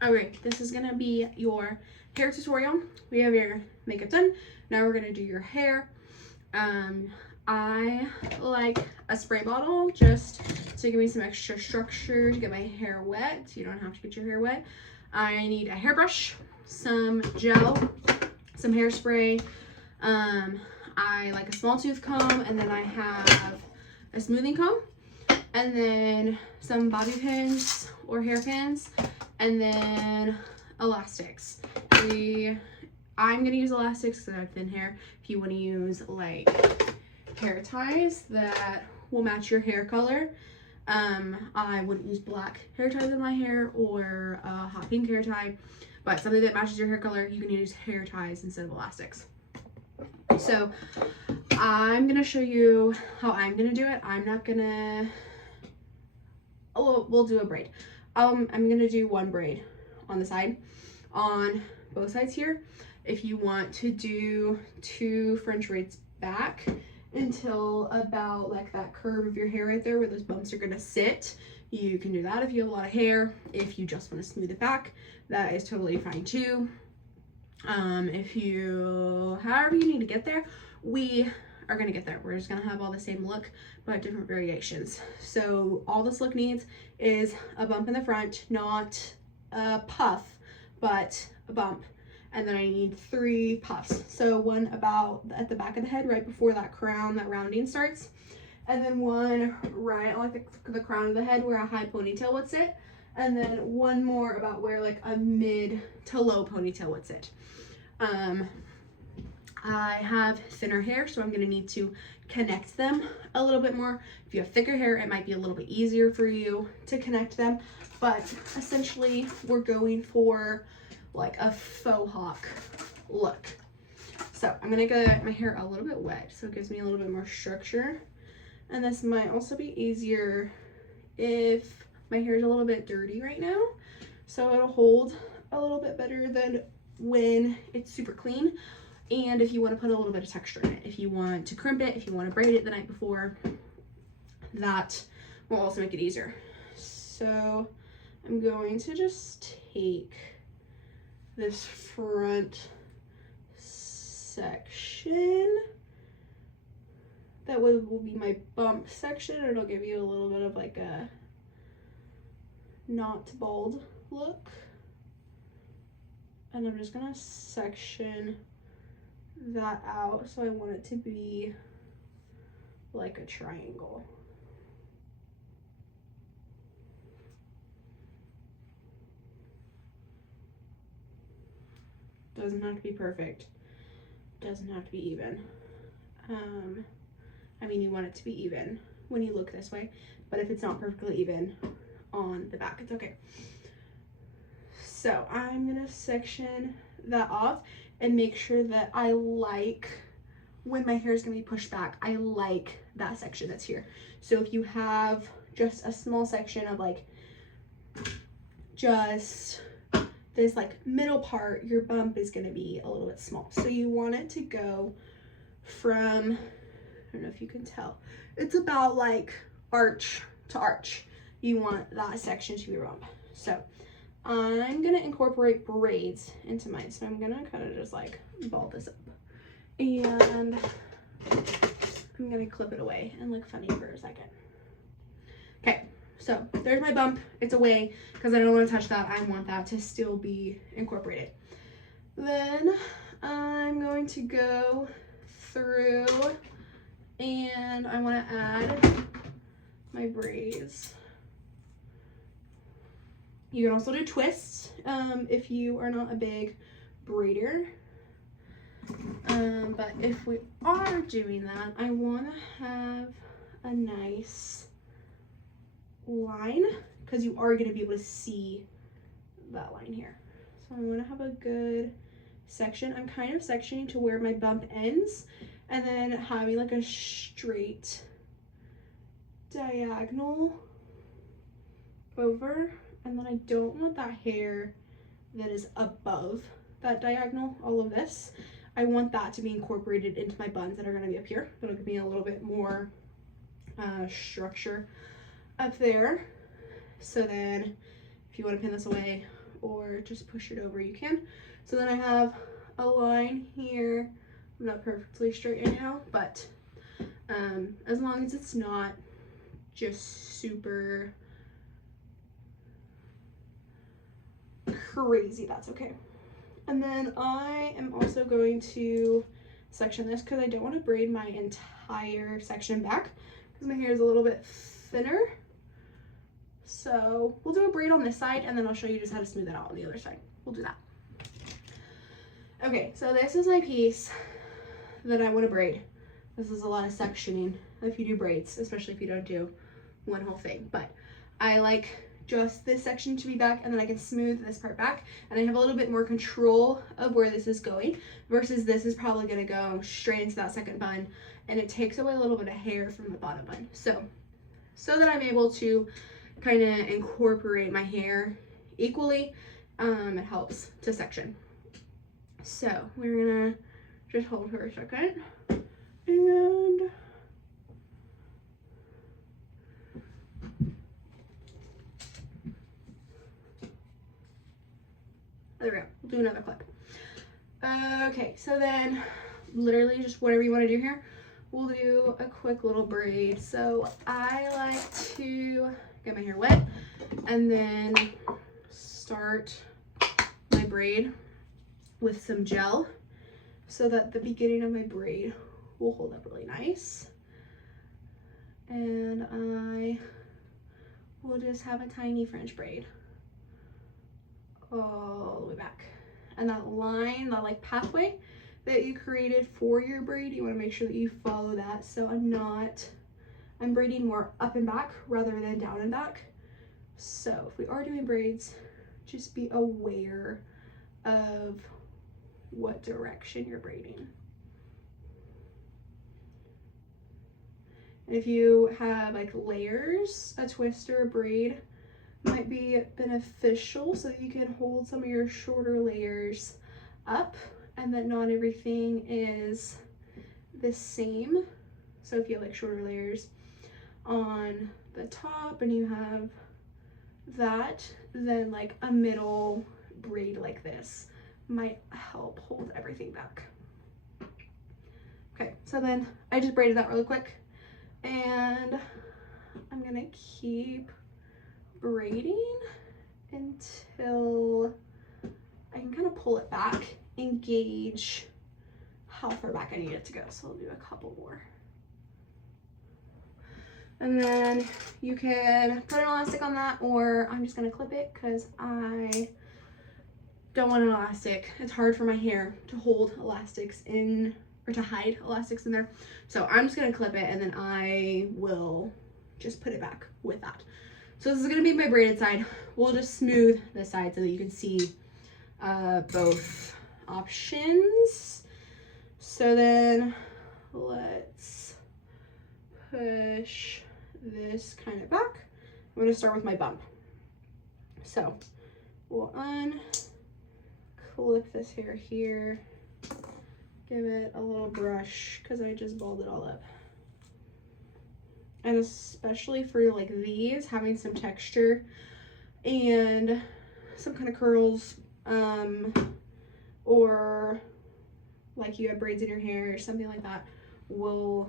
Okay, this is gonna be your hair tutorial. We have your makeup done. Now we're gonna do your hair. I like a spray bottle just to give me some extra structure to get my hair wet. You don't have to get your hair wet. I need a hairbrush, some gel, some hairspray. I like a small tooth comb, and then I have a smoothing comb, and then some bobby pins or hairpins, and then elastics. I'm gonna use elastics because I have thin hair. If you want to use like hair ties that will match your hair color, I wouldn't use black hair ties in my hair or a hot pink hair tie, but something that matches your hair color, you can use hair ties instead of elastics. So I'm gonna show you how I'm gonna do it. I'm not gonna, oh, we'll do a braid. I'm gonna do one braid on the side, on both sides here. If you want to do 2 French braids back until about like that curve of your hair right there where those bumps are gonna sit, you can do that if you have a lot of hair. If you just want to smooth it back, that is totally fine too. If you, however you need to get there, we are gonna get there. We're just gonna have all the same look, but different variations. So all this look needs is a bump in the front, not a puff, but a bump. And then I need 3 puffs. So one about at the back of the head, right before that crown, that rounding starts. And then one right on like the crown of the head where a high ponytail would sit. And then one more about where like a mid to low ponytail would sit. I have thinner hair, so I'm gonna need to connect them a little bit more. If you have thicker hair, it might be a little bit easier for you to connect them, but essentially we're going for like a faux hawk look. So I'm gonna get my hair a little bit wet so it gives me a little bit more structure. And this might also be easier if my hair is a little bit dirty right now, so it'll hold a little bit better than when it's super clean. And if you want to put a little bit of texture in it, if you want to crimp it, if you want to braid it the night before, that will also make it easier. So I'm going to just take this front section. That will be my bump section. It'll give you a little bit of like a not bald look. And I'm just gonna section that out, so I want it to be like a triangle. Doesn't have to be perfect, doesn't have to be even. I mean, you want it to be even when you look this way, but if it's not perfectly even on the back, it's okay. So I'm gonna section that off and make sure that I like, when my hair is gonna be pushed back, I like that section that's here. So if you have just a small section of like just this like middle part, your bump is gonna be a little bit small. So you want it to go from, I don't know if you can tell, it's about like arch to arch. You want that section to be your bump. So I'm gonna incorporate braids into mine. So I'm gonna kind of just like ball this up. And I'm gonna clip it away and look funny for a second. Okay, so there's my bump. It's away because I don't want to touch that. I want that to still be incorporated. Then I'm going to go through and I want to add my braids. You can also do twists if you are not a big braider. But if we are doing that, I want to have a nice line because you are going to be able to see that line here. So I want to have a good section. I'm kind of sectioning to where my bump ends and then having like a straight diagonal over. And then I don't want that hair that is above that diagonal, all of this. I want that to be incorporated into my buns that are going to be up here. It'll give me a little bit more structure up there. So then if you want to pin this away or just push it over, you can. So then I have a line here. I'm not perfectly straight right now, but as long as it's not just super crazy, that's okay. And then I am also going to section this because I don't want to braid my entire section back because my hair is a little bit thinner. So we'll do a braid on this side and then I'll show you just how to smooth it out on the other side. We'll do that. Okay, so this is my piece that I want to braid. This is a lot of sectioning if you do braids, especially if you don't do one whole thing. But I like just this section to be back, and then I can smooth this part back, and I have a little bit more control of where this is going versus this is probably going to go straight into that second bun, and it takes away a little bit of hair from the bottom bun. So that I'm able to kind of incorporate my hair equally, it helps to section. So we're gonna just hold for a second, and there we go. We'll do another clip. Okay, so then literally just whatever you want to do here, we'll do a quick little braid. So I like to get my hair wet and then start my braid with some gel so that the beginning of my braid will hold up really nice. And I will just have a tiny French braid all the way back. And that line, that like pathway that you created for your braid, you want to make sure that you follow that. So I'm braiding more up and back rather than down and back. So if we are doing braids, just be aware of what direction you're braiding. And if you have like layers, a twist or a braid might be beneficial so that you can hold some of your shorter layers up and that not everything is the same. So if you have like shorter layers on the top and you have that, then like a middle braid like this might help hold everything back. Okay, so then I just braided that really quick, and I'm gonna keep braiding until I can kind of pull it back and gauge how far back I need it to go. So I'll do a couple more. And then you can put an elastic on that, or I'm just gonna clip it because I don't want an elastic. It's hard for my hair to hold elastics in, or to hide elastics in there. So I'm just gonna clip it and then I will just put it back with that. So this is gonna be my braided side. We'll just smooth this side so that you can see both options. So then let's push this kind of back. I'm gonna start with my bump. So we'll unclip this hair here, give it a little brush because I just balled it all up. And especially for like these, having some texture and some kind of curls, or like you have braids in your hair or something like that, will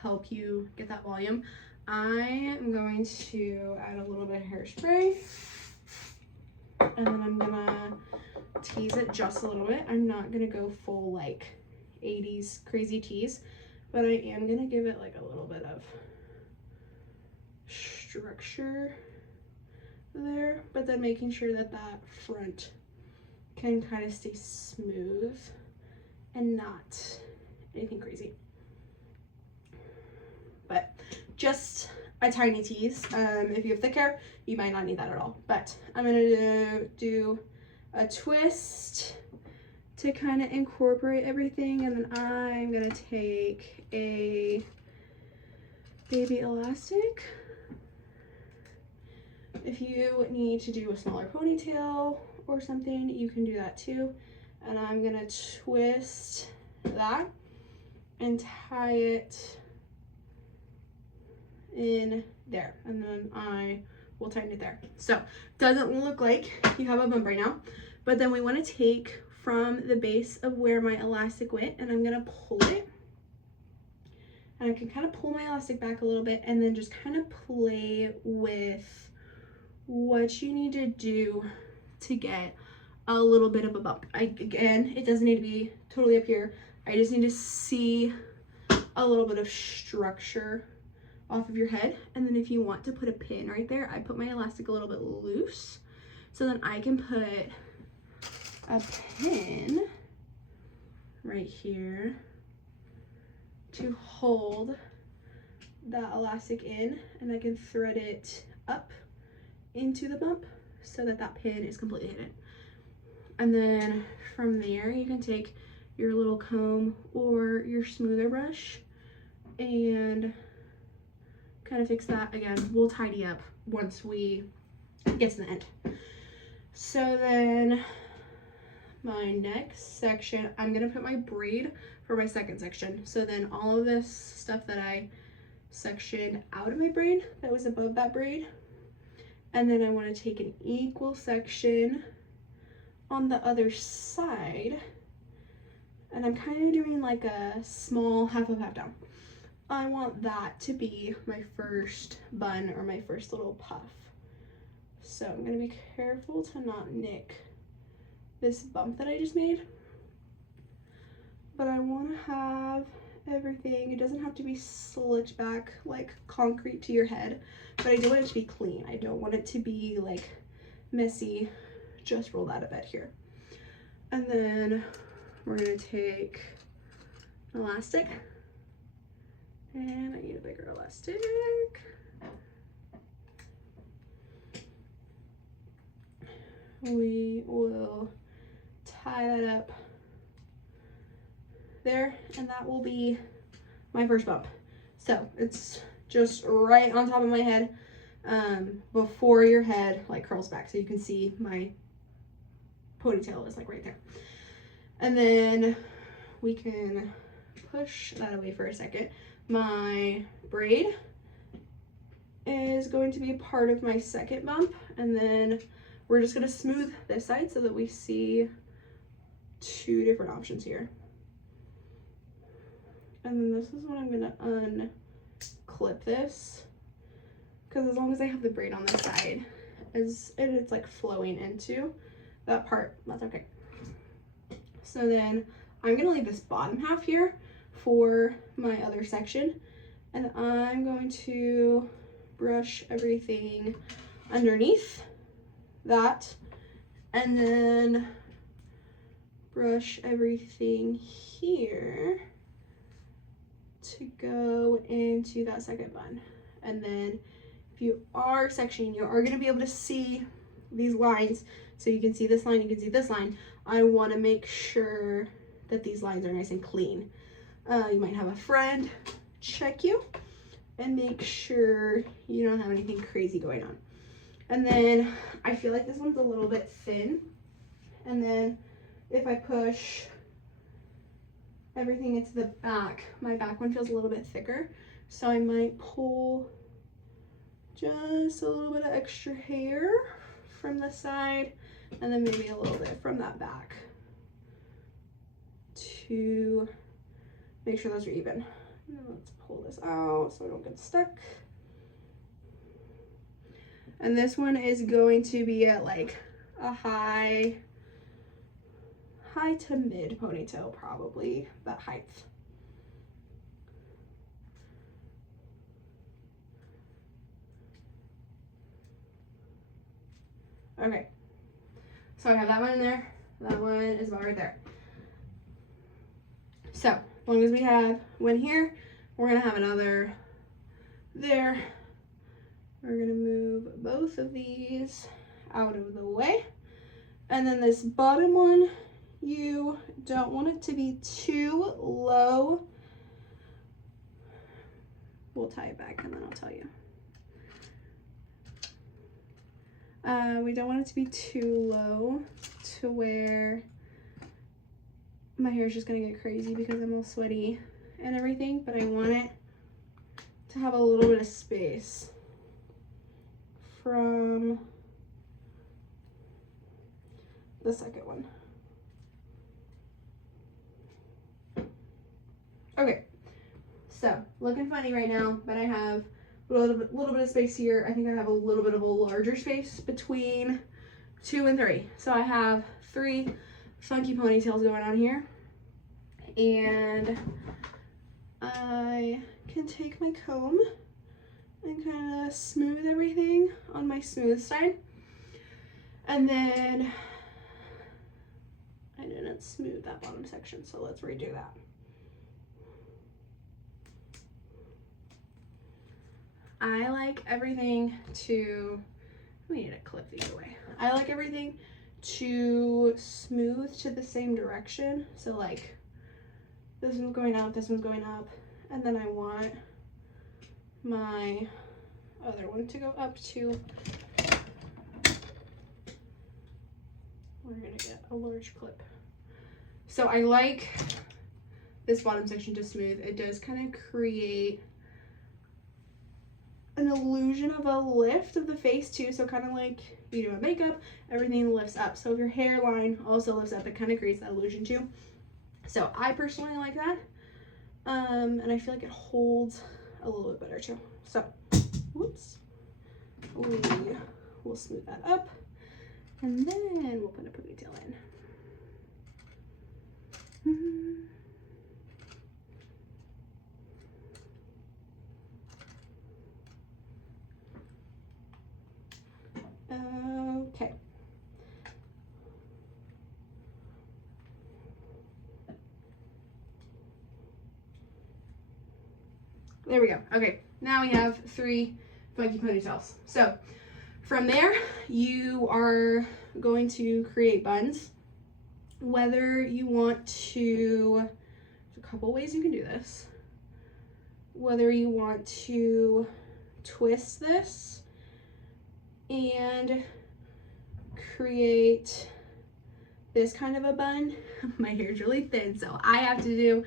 help you get that volume. I am going to add a little bit of hairspray, and then I'm gonna tease it just a little bit. I'm not gonna go full like 80s crazy tease, but I am gonna give it like a little bit of structure there, but then making sure that that front can kind of stay smooth and not anything crazy. But just a tiny tease. If you have thick hair, you might not need that at all. But I'm gonna do a twist to kind of incorporate everything, and then I'm gonna take a baby elastic. If you need to do a smaller ponytail or something, you can do that too. And I'm gonna twist that and tie it in there, and then I we'll tighten it there. So doesn't look like you have a bump right now, but then we want to take from the base of where my elastic went, and I'm gonna pull it, and I can kind of pull my elastic back a little bit and then just kind of play with what you need to do to get a little bit of a bump. Again, it doesn't need to be totally up here. I just need to see a little bit of structure off of your head. And then if you want to put a pin right there, I put my elastic a little bit loose, so then I can put a pin right here to hold that elastic in, and I can thread it up into the bump so that that pin is completely hidden. And then from there, you can take your little comb or your smoother brush and kind of fix that. Again, we'll tidy up once we get to the end. So then my next section, I'm gonna put my braid for my second section. So then all of this stuff that I sectioned out of my braid that was above that braid, and then I want to take an equal section on the other side, and I'm kind of doing like a small half up, half down. I want that to be my first bun or my first little puff. So I'm gonna be careful to not nick this bump that I just made, but I want to have everything, it doesn't have to be slicked back like concrete to your head, but I do want it to be clean. I don't want it to be like messy. Just roll that a bit here, and then we're gonna take an elastic, and I need a bigger elastic. We will tie that up there, and that will be my first bump. So it's just right on top of my head, before your head like curls back, so you can see my ponytail is like right there. And then we can push that away for a second. My braid is going to be part of my second bump, and then we're just going to smooth this side so that we see two different options here. And then this is when I'm going to unclip this, because as long as I have the braid on this side, as it's like flowing into that part, that's okay. So then I'm going to leave this bottom half here for my other section, and I'm going to brush everything underneath that, and then brush everything here to go into that second bun. And then if you are sectioning, you are going to be able to see these lines, so you can see this line, you can see this line. I want to make sure that these lines are nice and clean. You might have a friend check you and make sure you don't have anything crazy going on. And then I feel like this one's a little bit thin, and then if I push everything into the back, my back one feels a little bit thicker, so I might pull just a little bit of extra hair from the side, and then maybe a little bit from that back to make sure those are even. Now let's pull this out so I don't get stuck. And this one is going to be at like a high to mid ponytail, probably that height. Okay, so I have that one in there. That one is about right there. So as long as we have one here, we're gonna have another there. We're gonna move both of these out of the way. And then this bottom one, you don't want it to be too low. We'll tie it back and then I'll tell you. We don't want it to be too low to where my hair is just gonna get crazy because I'm all sweaty and everything, but I want it to have a little bit of space from the second one. Okay, so looking funny right now, but I have a little bit of space here. I think I have a little bit of a larger space between 2 and 3. So I have 3 funky ponytails going on here. And I can take my comb and kind of smooth everything on my smooth side. And then I didn't smooth that bottom section, so let's redo that. I like everything to, we need to clip these away. I like everything to smooth to the same direction. So like this one's going up, this one's going up, and then I want my other one to go up too. We're gonna get a large clip. So I like this bottom section to smooth. It does kind of create an illusion of a lift of the face too. So kind of like you do a makeup, everything lifts up. So if your hairline also lifts up, it kind of creates that illusion too. So I personally like that. And I feel like it holds a little bit better too. So, whoops. We'll smooth that up. And then we'll put a ponytail in. Okay. There we go. Okay, now we have 3 funky ponytails. So from there, you are going to create buns. Whether you want to, there's a couple ways you can do this. Whether you want to twist this and create this kind of a bun. My hair's really thin, so I have to do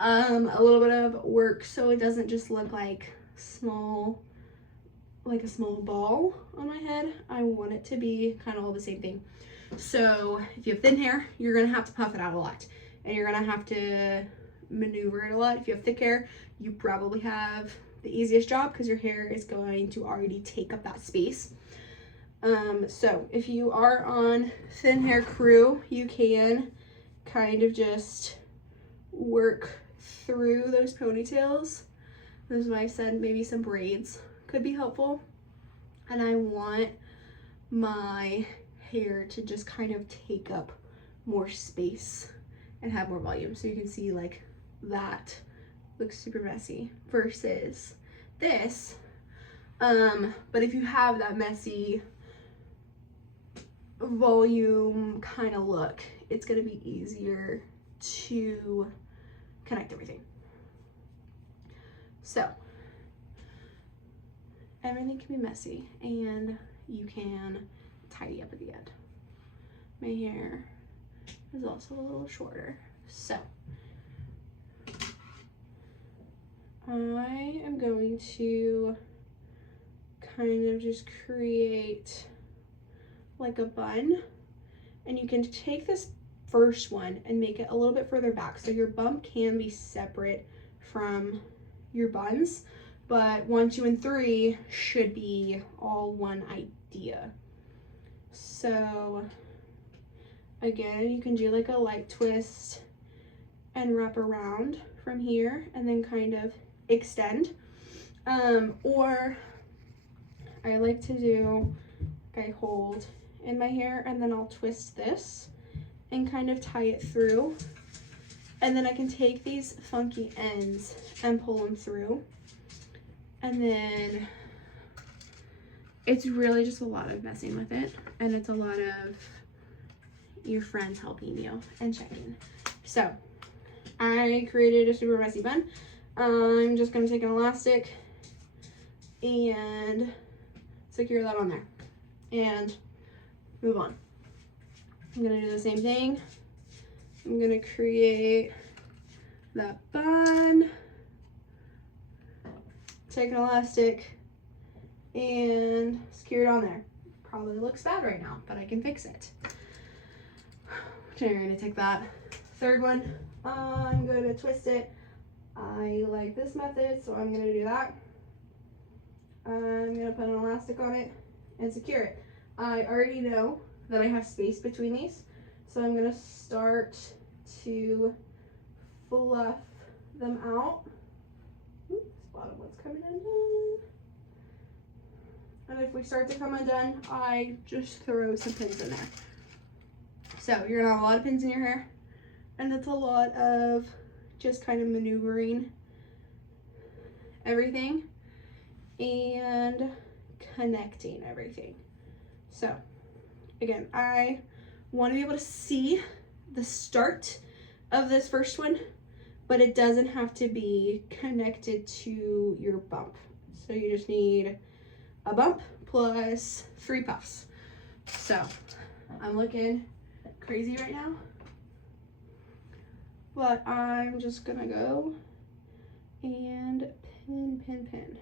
a little bit of work so it doesn't just look like a small ball on my head. I want it to be kind of all the same thing. So if you have thin hair, you're gonna have to puff it out a lot, and you're gonna have to maneuver it a lot. If you have thick hair, you probably have the easiest job because your hair is going to already take up that space. So if you are on thin hair crew, you can kind of just work through those ponytails. This is why I said maybe some braids could be helpful. And I want my hair to just kind of take up more space and have more volume. So you can see like that looks super messy versus this. But if you have that messy volume kind of look, it's gonna be easier to connect everything. So everything can be messy and you can tidy up at the end. My hair is also a little shorter, so I am going to kind of just create like a bun, and you can take this first one and make it a little bit further back so your bump can be separate from your buns, but 1, 2, and 3 should be all one idea. So again, you can do like a light twist and wrap around from here and then kind of extend, or I like to do, I hold in my hair and then I'll twist this and kind of tie it through, and then I can take these funky ends and pull them through, and then it's really just a lot of messing with it, and it's a lot of your friends helping you and checking. So I created a super messy bun. I'm just gonna take an elastic and secure that on there and move on. I'm gonna do the same thing. I'm gonna create that bun, take an elastic and secure it on there. Probably looks bad right now, but I can fix it. Okay, we're gonna take that third one. I'm gonna twist it. I like this method, so I'm gonna do that. I'm gonna put an elastic on it and secure it. I already know that I have space between these, so I'm gonna start to fluff them out. Oops, bottom one's coming undone. And if we start to come undone, I just throw some pins in there. So you're gonna have a lot of pins in your hair, and it's a lot of just kind of maneuvering everything and connecting everything. So again, I want to be able to see the start of this first one, but it doesn't have to be connected to your bump. So you just need a bump plus 3 puffs. So I'm looking crazy right now, but I'm just gonna go and pin.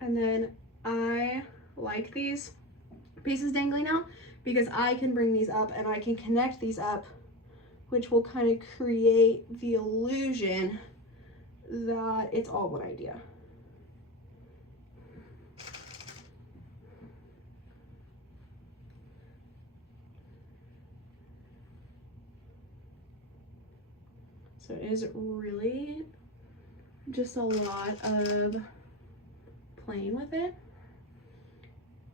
And then I like these pieces dangling out because I can bring these up and I can connect these up, which will kind of create the illusion that it's all one idea. So it is really just a lot of playing with it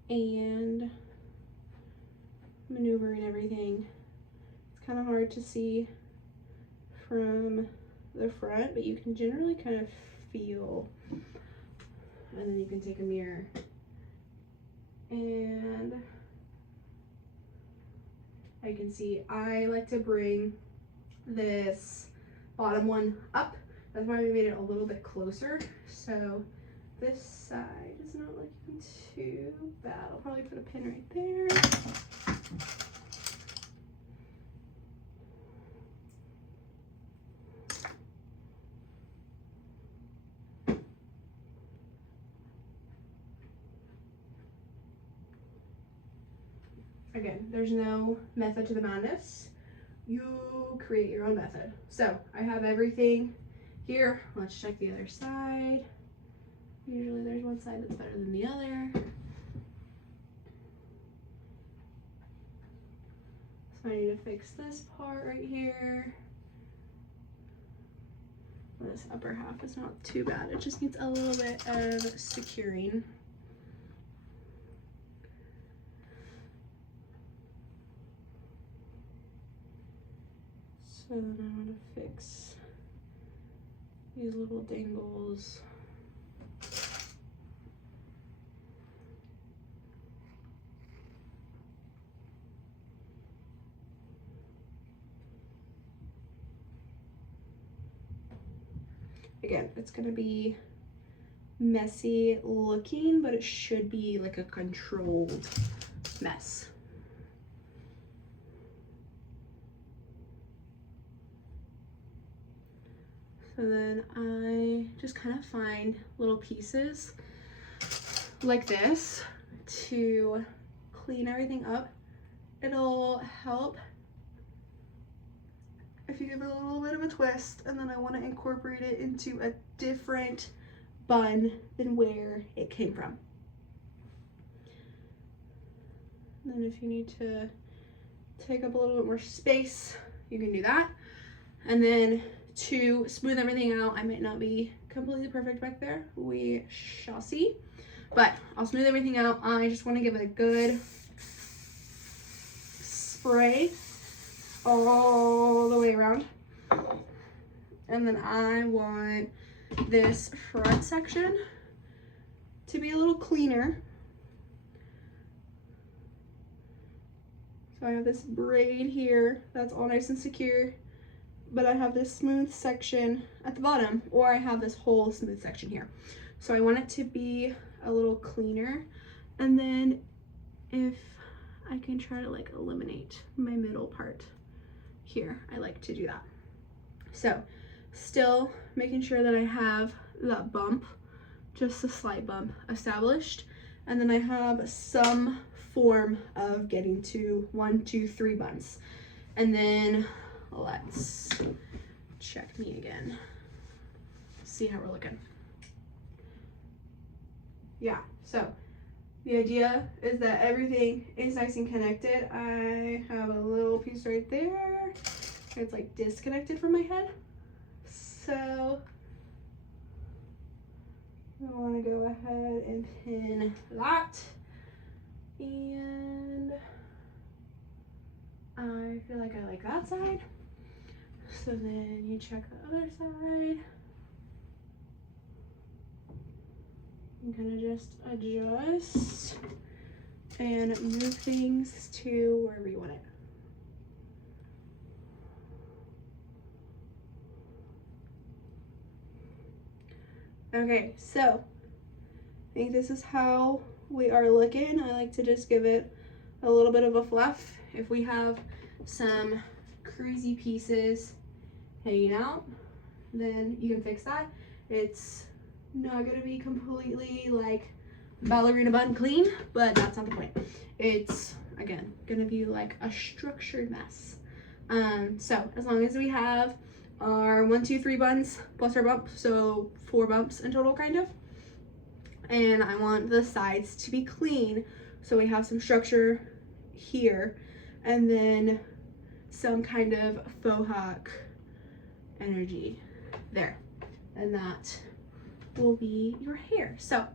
and maneuvering everything. It's kind of hard to see from the front, but you can generally kind of feel, and then you can take a mirror and I can see. I like to bring this bottom one up. That's why we made it a little bit closer. So this side is not looking too bad. I'll probably put a pin right there. Again, there's no method to the madness. You create your own method. So I have everything here. Let's check the other side. Usually there's one side that's better than the other. So I need to fix this part right here. This upper half is not too bad. It just needs a little bit of securing. So then I'm going to fix these little dangles. Again, it's going to be messy looking, but it should be like a controlled mess. So then I just kind of find little pieces like this to clean everything up. It'll help if you give it a little bit of a twist, and then I want to incorporate it into a different bun than where it came from. And then if you need to take up a little bit more space, you can do that. And then to smooth everything out, I might not be completely perfect back there. We shall see. But I'll smooth everything out. I just want to give it a good spray all the way around. And then I want this front section to be a little cleaner. So I have this braid here that's all nice and secure, but I have this smooth section at the bottom, or I have this whole smooth section here. So I want it to be a little cleaner. And then if I can try to like eliminate my middle part here, I like to do that. So still making sure that I have that bump just a slight bump established. And then I have some form of getting to 1, 2, 3 buns. And then let's check me again. See how we're looking. Yeah, so the idea is that everything is nice and connected. I have a little piece right there. It's like disconnected from my head. So I want to go ahead and pin that. And I feel like I like that side. So then you check the other side. I'm gonna just adjust and move things to wherever you want it. Okay, so I think this is how we are looking. I like to just give it a little bit of a fluff. If we have some crazy pieces hanging out, then you can fix that. It's not gonna be completely like ballerina bun clean, but that's not the point. It's, again, gonna be like a structured mess. So as long as we have our 1, 2, 3 buns plus our bump, so 4 bumps in total kind of. And I want the sides to be clean, so we have some structure here, and then some kind of faux hawk energy there. And that will be your hair. So